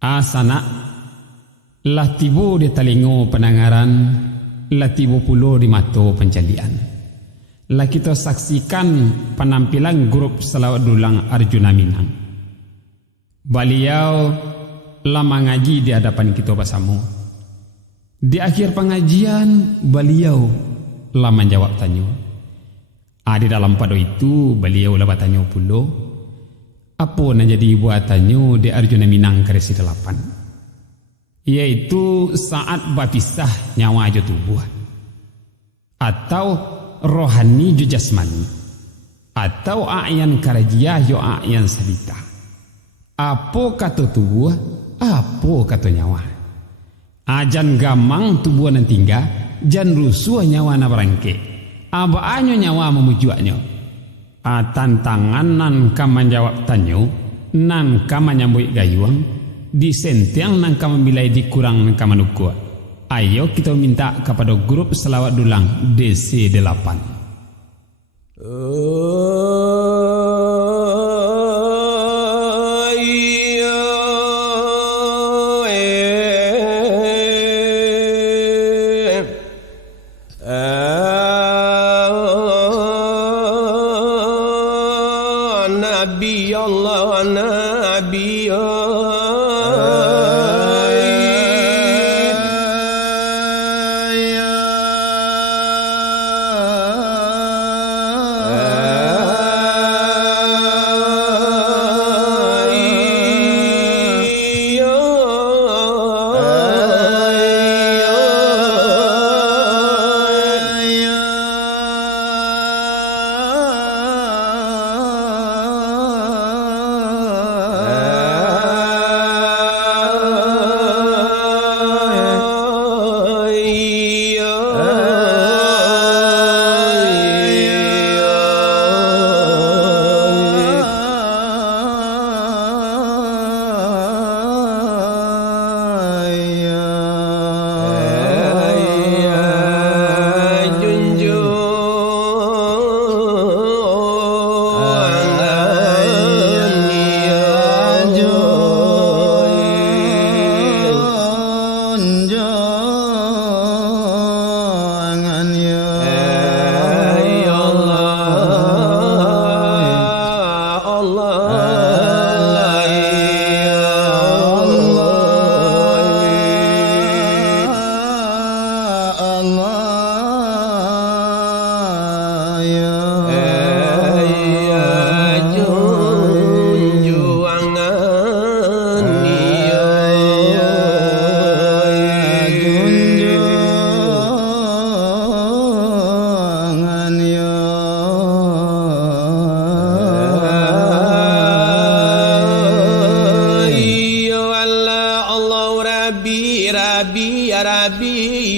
Asana lah tibo di talingo penangaran, lah tibo pulo di mato pencalian. Lah kita saksikan penampilan grup selawat dulang Arjuna Minang. Beliau lama ngaji di hadapan kita bersama. Di akhir pengajian, beliau lama menjawab tanya. Di dalam pada itu, beliau lah bertanya pula, apa nak jadi buatannya di Arjuna Minang Karesi 8? Iaitu saat berpisah nyawa jo tubuh, atau rohani jo jasmani, atau a'yan karajia jo a'yan salita. Apa kata tubuh, apa kata nyawa. Ajan gamang tubuh nan tinggal, jan rusuh nyawa na berangke. Abaanyo nyawa memujuaknya. Tantangan nan kam menjawab tanyo, nan kam menyambut gayuang, disentiang nan kam membilai dikurang nan kam menukua. Ayo kita minta kepada grup selawat dulang DC8. Nabi Allah, Nabi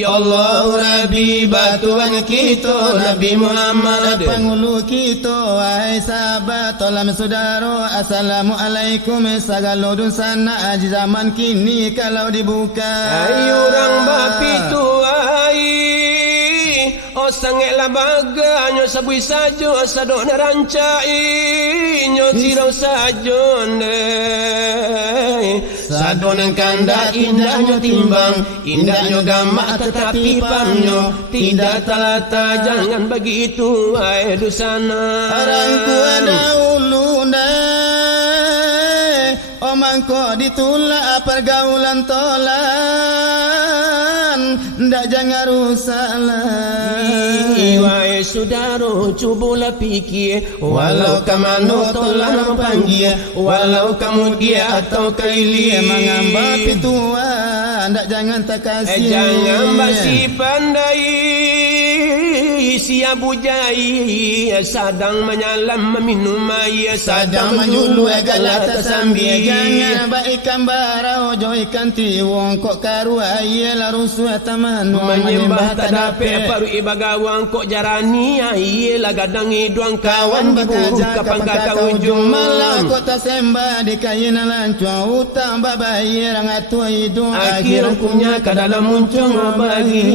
Allah Rabbi batuan kita Nabi Muhammad pangulu kita wahai sahabat tolam saudara assalamualaikum segala dosana aji zaman kini kalau dibuka ayo orang bapi tuai oh sangela baga nyo sabui sajo sadok na rancai nyo tirau sajo ne sadon kanda indahnya timbang indahnya gamak tetapi pamnyo tidak talata jangan begitu wahai dosana orangku ada ulunda omangko ditulak pergaulan tolan ndak jangan rusaklah wahai saudara cubalah fikir walau kamano tolan memanggil walau kamu dia atau kailia mengambak pituan ndak jangan terkasih jangan basi pandai siap bujai sadang menyalam meminum air sadang menyulu egalah tersambil jangan baikan barau jo ikan tiwong kok karu air la rusuh taman menyembah tak dapat paru ibagawang kok jarani air la gadang hiduang kawan diburu kapan kata ujung malah kok tersembah di kain lancua utang babai rangatua hidung akhir hukumnya ke dalam muncung bagi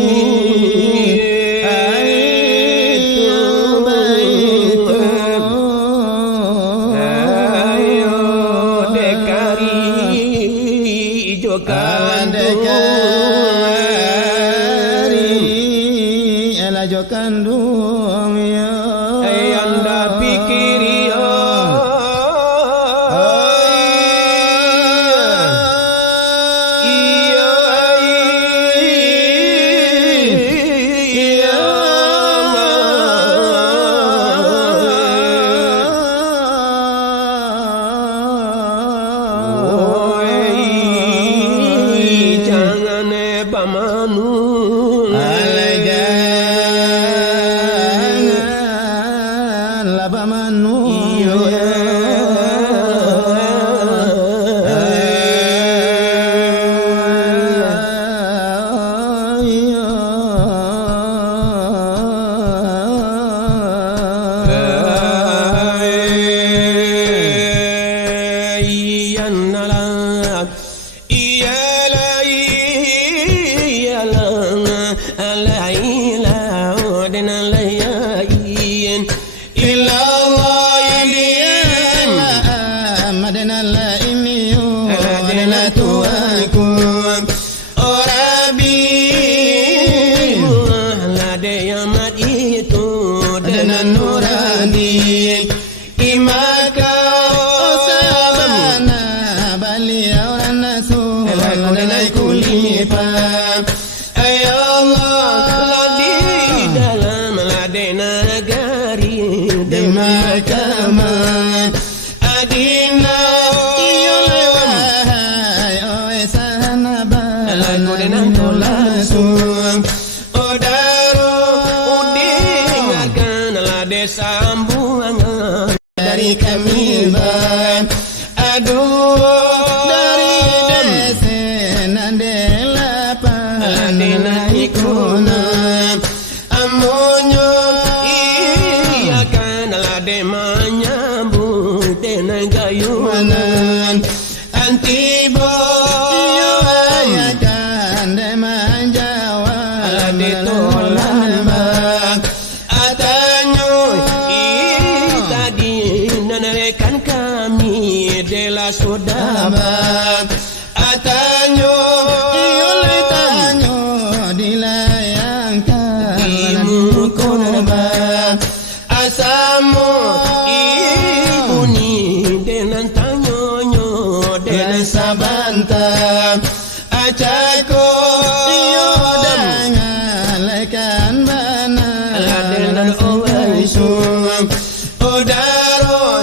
jo kandung ya anda pikiri dari kami aduh dari desen delapan ikuna amonyo iya kan lade menyambut dengan gayunan antibo iyo ayakan de menjawab lade tolan bang atanyo rekan kami dela sodaba atanyo iolai tanyo dilayangkan imu korba asamo ibuni dengan tanyonyo dengan sabanta acako iyo dengan lekan bana dengan owaisun odaro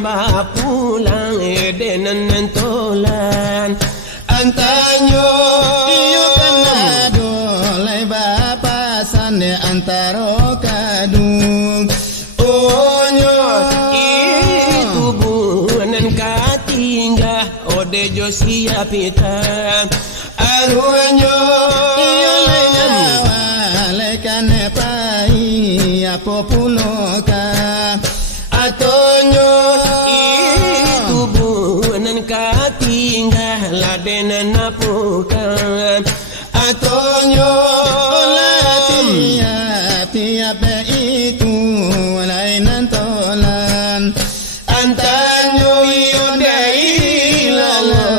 bapulang dengan nentolan antanyo iyo kanado lai bapasan de antaro kadung onyo itu buanan katingga ode jo siapita arunyo iyo lai nyawa lai kane pai apopuloka atonyo itu buanan katinggal ladenan apukan atonyo tiap itu lainan tolan antanyo yodai lala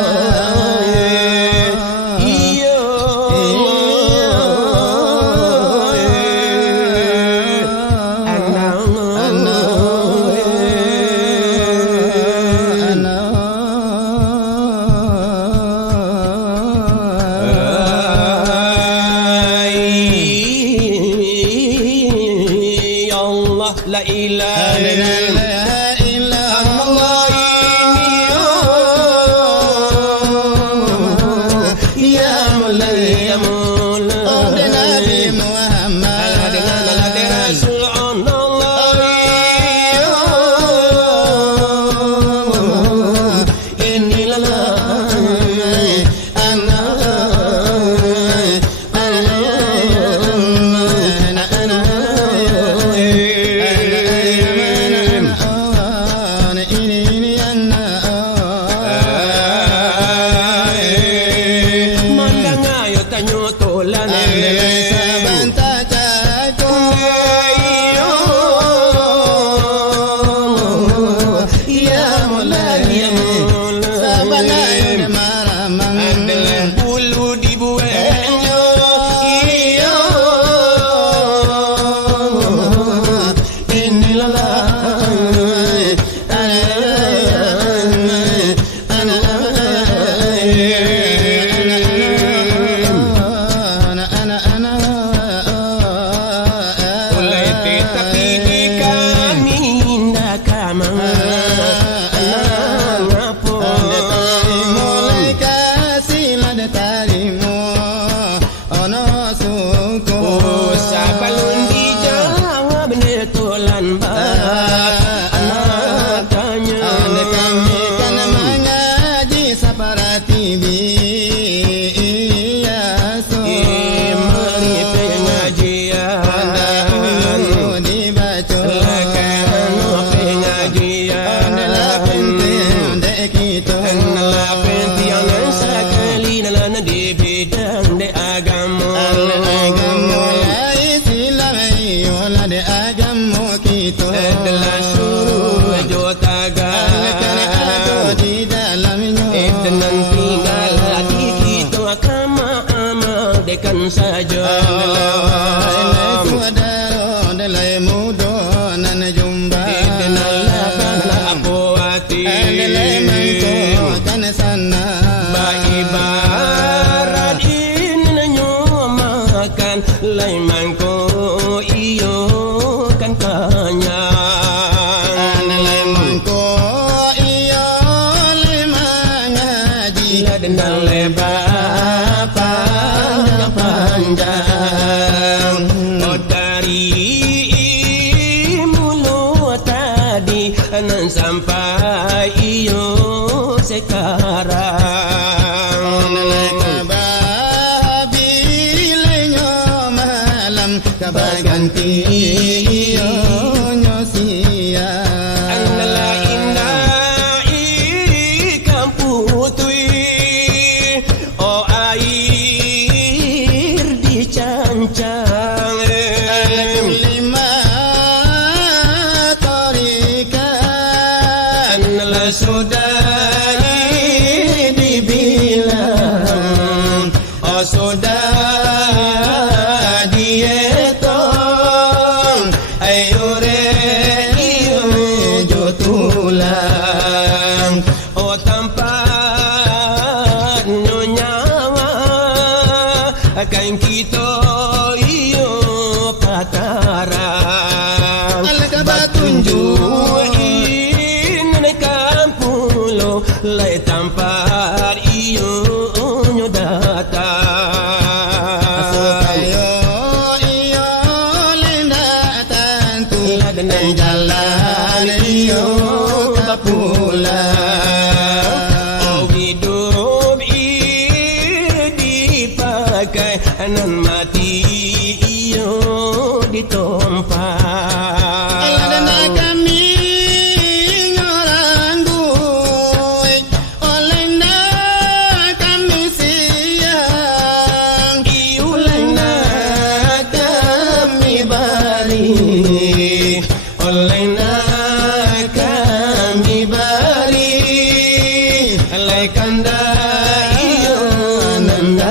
Nala pentiangan sekali nala di bidang de agama. Agama lai silai wala de agama kita. Adalah suruh jotaga. Ada di dalamnya. Dan tinggal hati kita agama amal dekan saja. Dalai mudo nan jumba. Dalai manto kan sana. Ibarat ini nyomakan lai mangko iyo kan kanyang. Dalai mangko iyo lai mangaji. Dan lebar panjang. Oh dari mulut tadi nan sampai iyo sekarang. Kabaganti iyo nyosia. Anala indah ikan putui. Oh air dicancang. Lima torikan. Anala sudah dibilang. Oh sudah dietong. Ayure iyo jotulang. Oh tempat nyawa akan kita iyo patarang. Batunjuk ini kampulo lai tempat iyo datang. Iyo lenda tantu. Dan jalan iyo kapulang. Oh hidup dipakai nan mati iyo ditompak. Lenda kami orang guik. Lenda kami siang. Iyo lena kami bari. Olehna kami bari. Alai kanda iyo nandakan.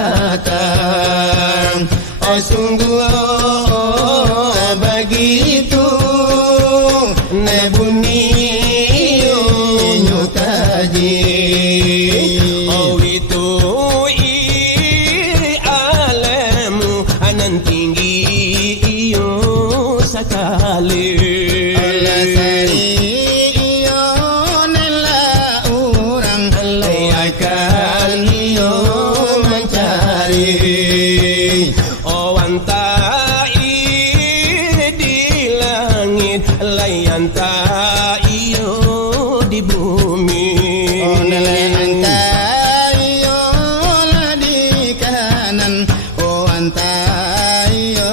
Oh sungguh begitu nebuni nyukaji. Oh itu alemu anan tinggi iyo sekali. Alasari iyo nela orang. Layakan iyo mencari. Oh wantai di langit. Layanta iyo di bumi. Nela anta iyo lah di kanan. Oh anta iyo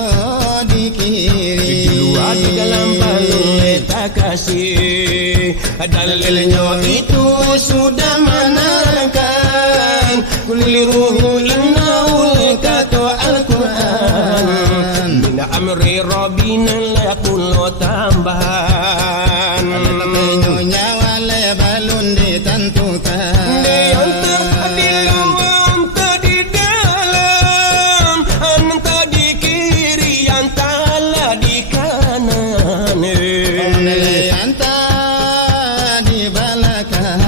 di kiri. Dua di dalam balai tak kasih. Dalilnya itu sudah menerangkan. Kuliruhu innaul kata Al-Quran. Bina amri Rabbina la pulau tambahan. Nyawa le balun ditentukan. Diantar di luar, di dalam. Anta di kiri, anta di kanan. Anta di belakang.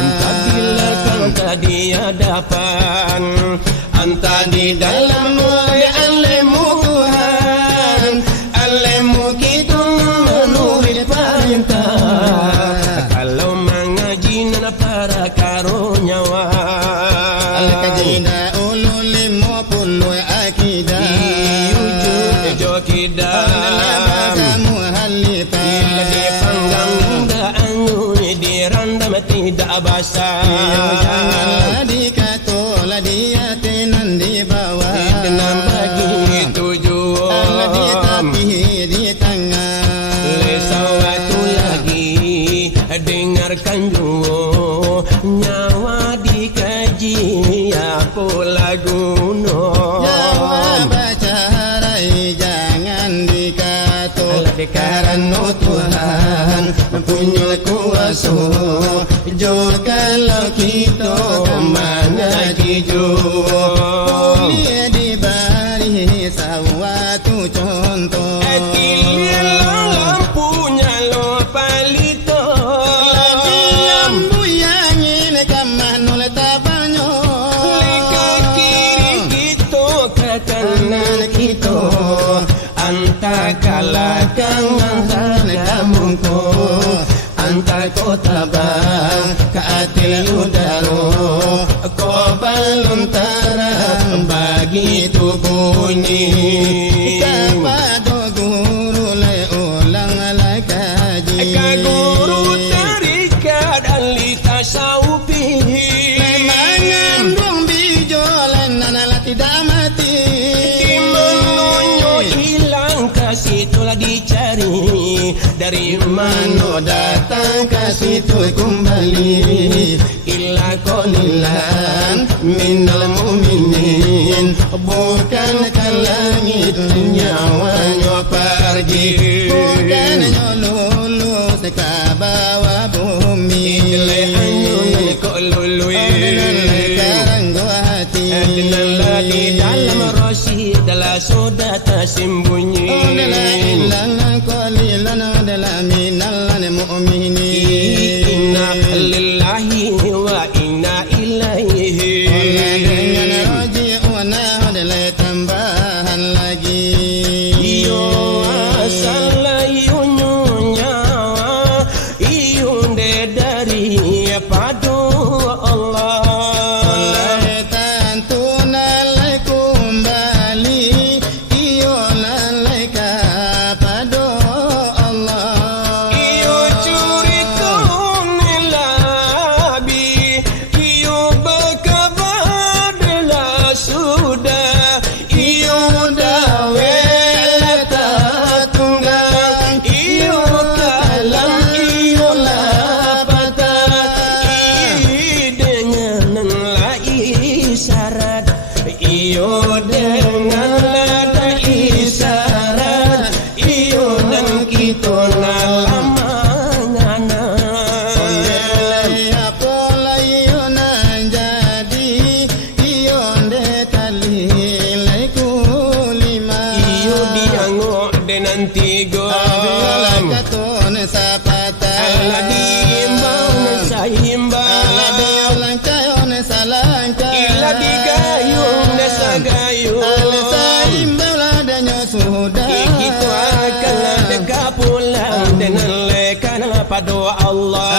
Anta di belakang, anta di hadapan. Anta di dalam mulai alemu Tuhan. Alemu kita menurut perintah. Kalau mengaji nana para karunyawa. Al-Kajida ulul 50 akidah. Iuju kidam. Kamu halifah. Bila dipanggang hingga anggun dirandam tidak basah. Janganlah dikatolah dia tenan di bawah. Dengan bagi tujuan. Di tepi di tengah. Lesawatu lagi dengarkan juga nyawa nyawa dikaji apa laguno baca harai jangan dikato karena Tuhan punya kuasa jo kalau kita kemana jo boleh diberi satu contoh lampunya lo palito lampu yang ini kamano letabanyo ke kiri kita ke kanan kita anta kalakang anta kamungko anta kota bang ke atil udaro ko baluntara bagi tubuhnya kapado guru le ulang ala kaji kaguru tarikat ahli tasawufi mengandung bijolan nana tidak mati menonyo hilang kasih itulah dicari dari mana datang kasih itu kembali illa qalilan minal mu'minin bukan ke langit nyawanya pergi bukan lulus ke bawah bumi ayun kok lului karanggo hati adnallah di dalam rosi dalam sudah tersembunyi ilang qalilan dalam minal mu'minin inna lillahi wa inna ilaihi dengan roji'un adalah tambahan lagi iyo asal iyunyo nyawa iyunde dari padu Allah oleh tantu nalai kembali iyo nalai kepada Allah iyo curi labi iyo berkabar adalah sudah iyo dawe tunggang iyo kalam iyo lapata dengan la isyarat iyo dengan la isyarat iyo dan kita nalamangana pola iyo nan jadi iyo dekali kulima iyo diangok dengan tiga bila katon sapata ala diimbang saimbang ala diolang cayon salangka ila digayung sagayung ala saimbang ladanya sudah kita akan dekat pulang dengan lekan pada Allah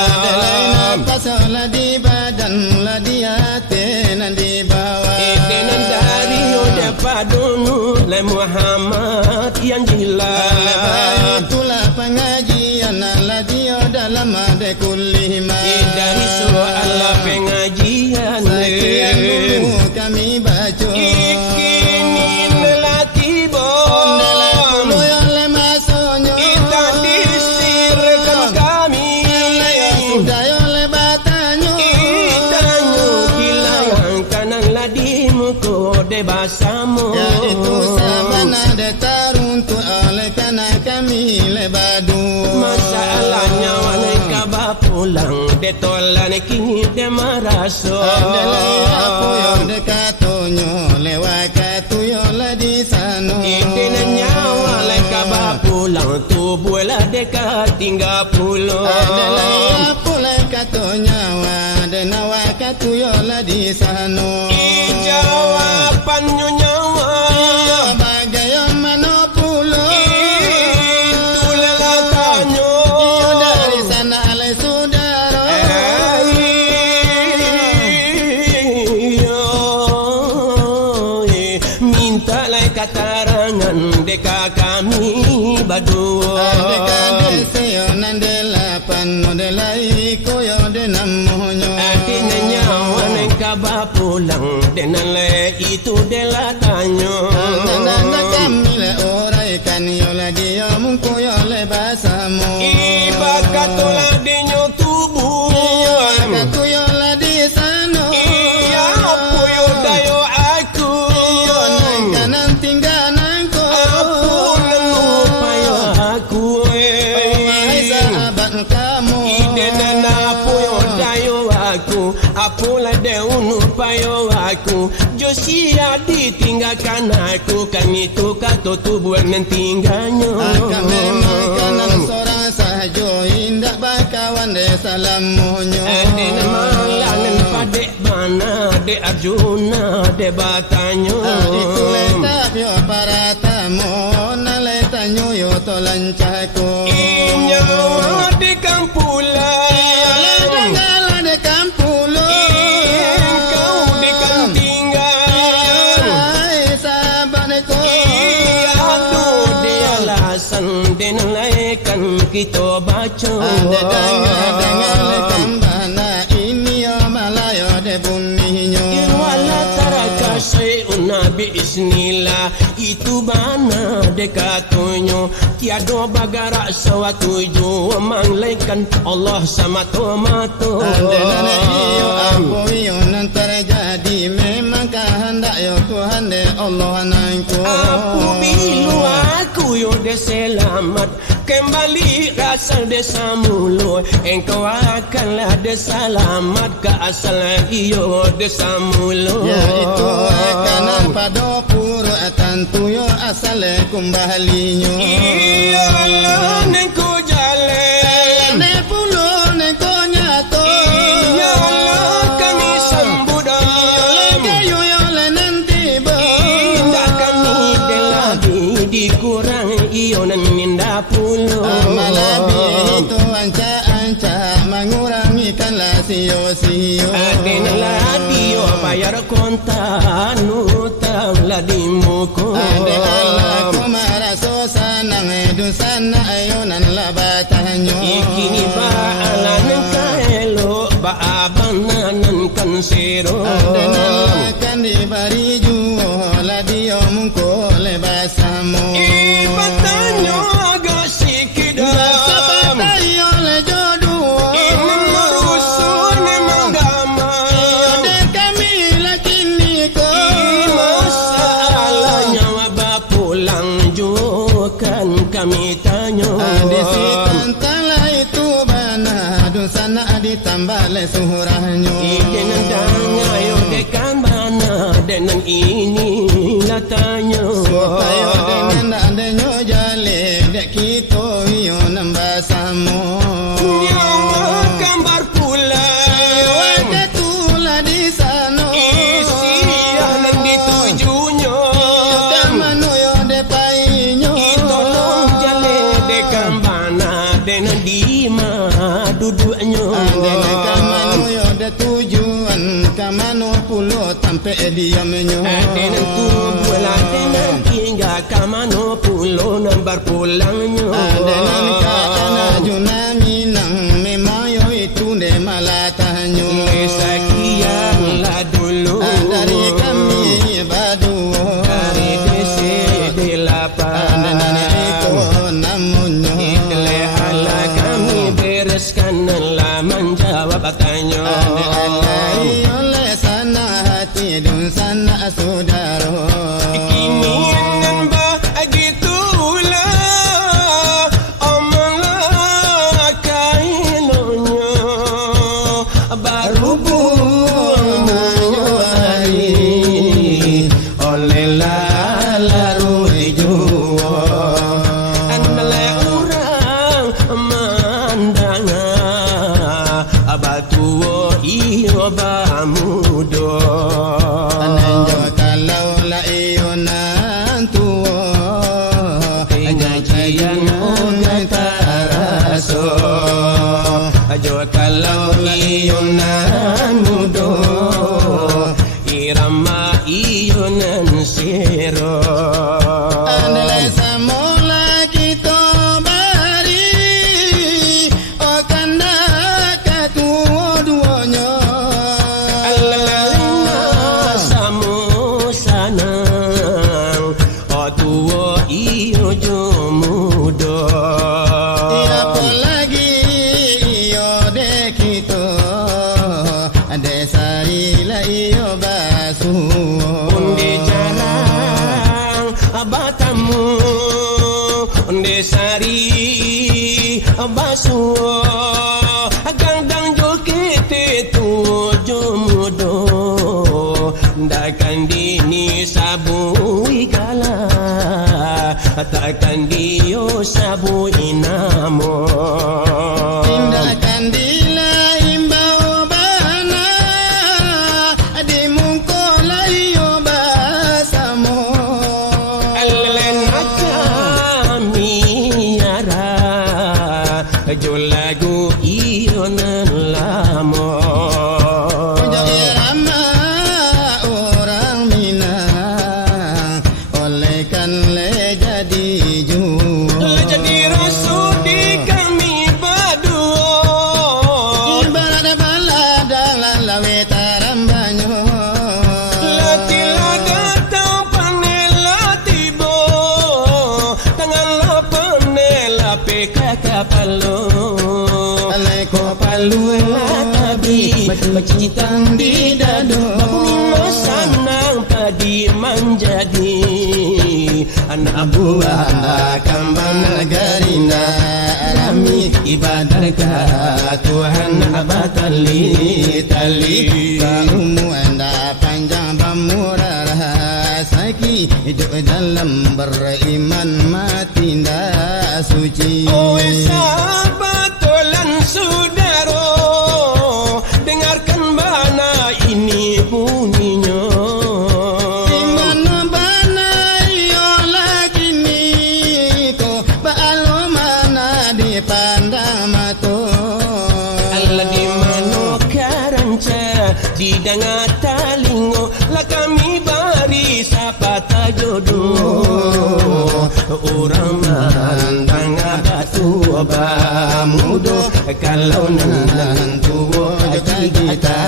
pasola di badan la di hati nan di bawah dengan dari udah padunu le Muhammad yang jelas itulah pengajian la dia dalam ada kulima dari soal pengajian sekian dulu kami baca ikinin latibo oleh masonyo kita disirkan kami sudah oleh batanyo itanyo hilang kanan ladimu kode basamu itu sabana de taruntu oleh kana kami lebadu masalahnya wanita pulang de tolan kini de maraso apa yang dekatonyo lewat katuyo la di sano idena nyawa leka pulang tubuh lah dekat tinggal pulang apa katonyawa de nawa katuyo la di sano jawabannya nyawa bagayon manopulo itulah katanya dari sana alai saudara minta lai katarangan deka kami berdua deka deseo nandelapan nodelai koyo de namonyo artinya nyawa neka pulang dengan le itu dela tanyo nanda kami le orai kan yola dia mungko yole basamu ibakatola dinyo tubuh katuyola di sana aku, apalah deunu payo aku. Josia ditinggalkan aku, kan itu kata tubuh yang tinggalnya. Akan memang kanan seorang sahaja, indah bakawan de salamunyo. Ade malangan padek mana, de Arjuna, de Batanyo. Itu letap yo para tamu, na letanyo yo tolancahku. Inyawa di kampulan, Lengala de kampulo. kau di kantingan. Ai sabaneko. Aduh di alasan, de nalaikan kita baca. Ade dengar kambana ini yo malayo de bunyinya. Wala taraka syai'un nabi isnillah, itu bana dekatunya. Tiada bagara sawatu jo manglaikan Allah sama tomato. Ande nana iyo apa iyo nan terjadi, memang kehendak yo Tuhan de Allah anangku. Apu bilu aku yo de selamat, kembali asal desa mulu. Engkau akanlah de selamat ke asal iyo desa mulu. Ya itu kanan pada pura tentu yo asal kumbalinyo. Iya Allah nengku jalan, Ne pulo ne ko nyato. iya Allah kami sambudam. Kayu yo le nanti bo. Indah kami lagi dikurang iyo nan ninda pulo. Malabi itu anca-anca mengurangikan lah sio-sio. Adena ladio bayar kontan utang ladi muko. Ade Allah kumaraso sanang edusana ayonan labatanyo. Ikini ba alanan kaelo ba abananan kansero. Ade nalakan dibari juo ladio mungko lebasamo. Ibatanyo agak sikidam. Sapatayo le jodoh. Ini merusun emang damai. Ade kami lakini ko. Masalahnya wabah pulang juga kan kami tanya. Ade si tantala itu bana dosana ditambah le suhuranyo. Dengan dangayo dekan bana dengan ini latanya. Supaya dengan adanya jale dek kita iyo nambah samo. Nyawa gambar pulang. Wajah tula di sana. Isian yang ditujunya. Kamano yo depainyo. Tolong jale dekan bana dengan dima duduknya. Dengan kamano yo de tujuan, kamano pulo tampe diamnya. Dengan tubuh dengan hingga kamano pulau nambar pulangnya. Dengan kaana juna minang memang yo itu de malatanyo. Sekian lah dulu Dari kami badu. dari desa delapan. Dan itu namunnya. Itulah Allah kami bereskan lah menjawab tanya. Oleh sana hati dun sana saudara. Kini nambah gitulah amalah kailonya baru bunyo hari oleh lalu jua andale orang mandanga abatu iyo bamudo. Ananjo kalau la iyo nantuo. Pengajian ugata raso ajo kalau iyunan mudo irama iyunan siro. Andale samola kita bari. O kanda katuo duonyo. Alalina samu sanang o tuo iyo jomudo. Apalagi iyo de kita. Ade sari la iyo basu. Undi jarang abatamu undi sari basuo gandang jokete tu takkan dini sabui kala, takkan dio sabui namo. Tindakan dilain bau bana, di mungkola iyo basamo. Alen kami yara, jolagu iyo nan lamo. Irama orang Minang, olehkan le jadi jua. Jadi rasul di kami berdua, Ibarat balada lawe tarambanyo. Latila datang panela tibo, tanganlah panela PKK palu. Aleko palu tabi, bercitang di dado. Bapumino sanang padi menjadi anak buah kambang negarina. Alami ibadah Tuhan abatali tali. Bahumu anda panjang bamurah saki, hidup dalam beriman mati ndak suci. Oh sahabat tolan saudara, dengarkan bana ini bunyinya. Di mana bana iyo lagi ni ko, baalo mana dipandang mato. Allah di mana karanca di dengar talingo, lah kami bari sapata jodoh. Orang mandang batu bamudo, kalau nan tua kita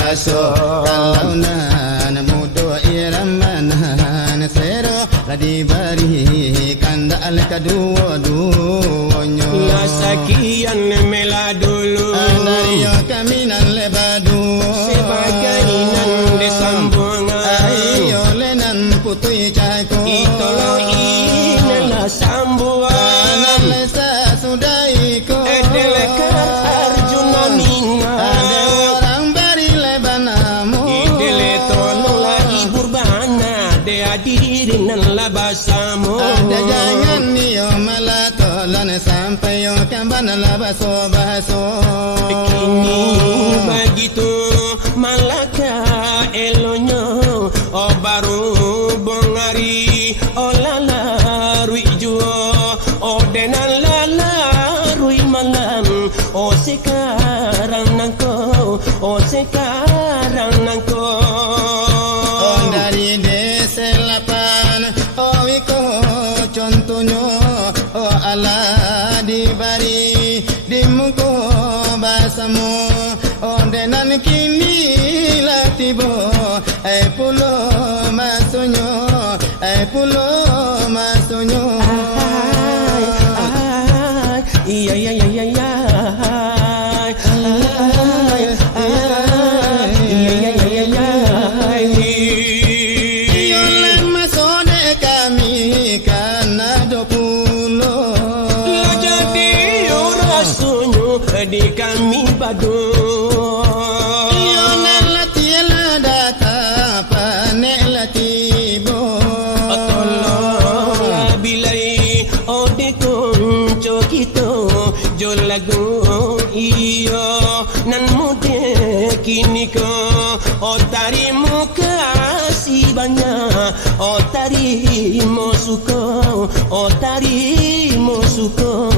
rasa. Kalau nan mudo iramanan sero, lah diberikan dal kedua-duanya. Lah sekian mela dulu, Dari kami nan lebadu sebagai nan disambungan. Ayo lenan putui cako Itolo inalah sambuan, Nan lesa sudah iko edelekar Arjuna Ninga. Ada orang bari lebanamu Idele tolola ibur bana, de hadirin nan labasamu. Ada jangan niyo melatolan sampai yo kambana labaso-baso. Kini begitu malaka elonyo, oh baru bongari, oh lala rui juo, oh denan lala rui malam, oh sekarang nangko, oh sekarang nangko. Oh dari desa lapan, oh iko contohnya, oh Allah dibari di muka basamu. Oh denan kini latibo, pulo masunyo, pulo masunyo. Iya iya iya iya iya. Iyo lama sode kami kana 20. Lo jadi orang sunyu di kami badu. Iyo nalatiela data panelatibo. Tolong bilai ode kunco kita jolagu iyo nan mude kini ko otarimu kasih banyak otarimu suko otarimu suko.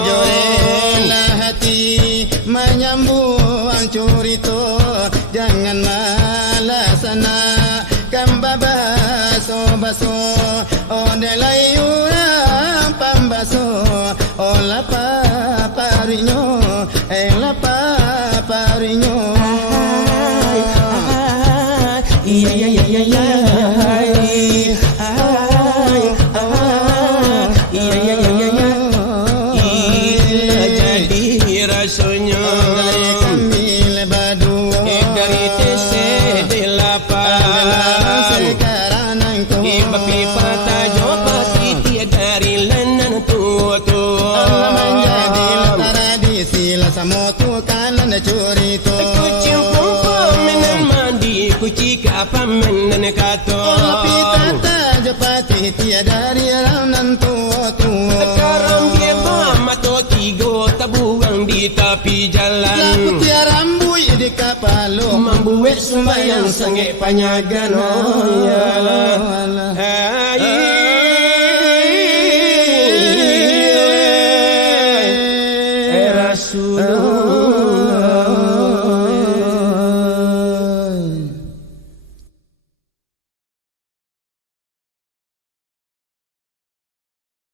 Jorelah hati menyambung curito, jangan malas sana kambaba baso ondelai urang pambaso olapa parinyo elapa parinyo. Iya iya iya iya iya. Iya iya iya iya. Iya jadi rasanya Dari kami lebadu dari TC delapan sekarang nangko iba pipa tajo pasti dari lenan tua menjadi tradisi lasamotu kanan curito kucing pumpa menan mandi kucing apa sembayang di tepi jalan. Laku tiara rambui di kapalo Membuat sembayang sengit panyagan. Oh yalah. Rasulullah